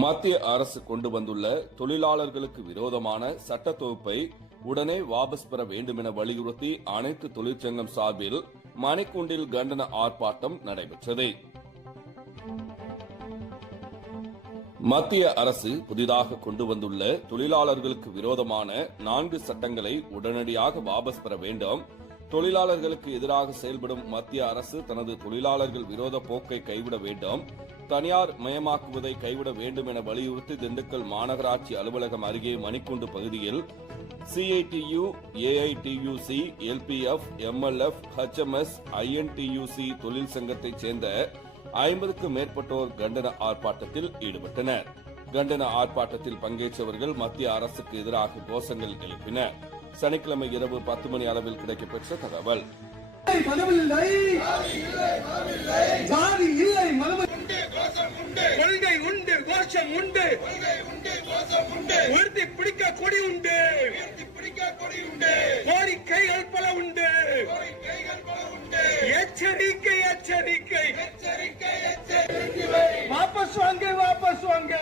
மத்திய அரசு கொண்டு வந்துள்ள தொழிலாளர்களுக்கு விரோதமான சட்ட தொகுப்பை உடனே வாபஸ் பெற வேண்டும் என வலியுறுத்தி அனைத்து தொழிற்சங்கம் சார்பில் மணிக்கூண்டில் கண்டன ஆர்ப்பாட்டம் நடைபெற்றது. மத்திய அரசு புதிதாக கொண்டு வந்துள்ள தொழிலாளர்களுக்கு விரோதமான 4 சட்டங்களை உடனடியாக வாபஸ் பெற வேண்டும். தொழிலாளர்களுக்கு எதிராக செயல்படும் மத்திய அரசு தனது தொழிலாளர்கள் விரோத போக்கை கைவிட வேண்டும். தனியார் மயமாக்குவதை கைவிட வேண்டும் என வலியுறுத்தி திண்டுக்கல் மாநகராட்சி அலுவலகம் அருகே மணிக்கூண்டு பகுதியில் CITU, AITUC, LPF, MLF, HMS, INTUC தொழில் சங்கத்தைச் சேர்ந்த 50க்கும் மேற்பட்டோர் கண்டன ஆர்ப்பாட்டத்தில் ஈடுபட்டனர். கண்டன ஆர்ப்பாட்டத்தில் பங்கேற்றவர்கள் மத்திய அரசுக்கு எதிராக கோஷங்கள் எழுப்பினர். சனிக்கிழமை இரவு 10 மணி அளவில் கிடைக்கப்பெற்ற தகவல். கொள்கை உண்டு, கோஷம் உண்டு, உறுதி பிடிக்க கொடி உண்டு, கோரிக்கைகள் பல உண்டு, எச்சரிக்கை எச்சரிக்கை, வாபஸ் வாங்க, வாபஸ் வாங்க.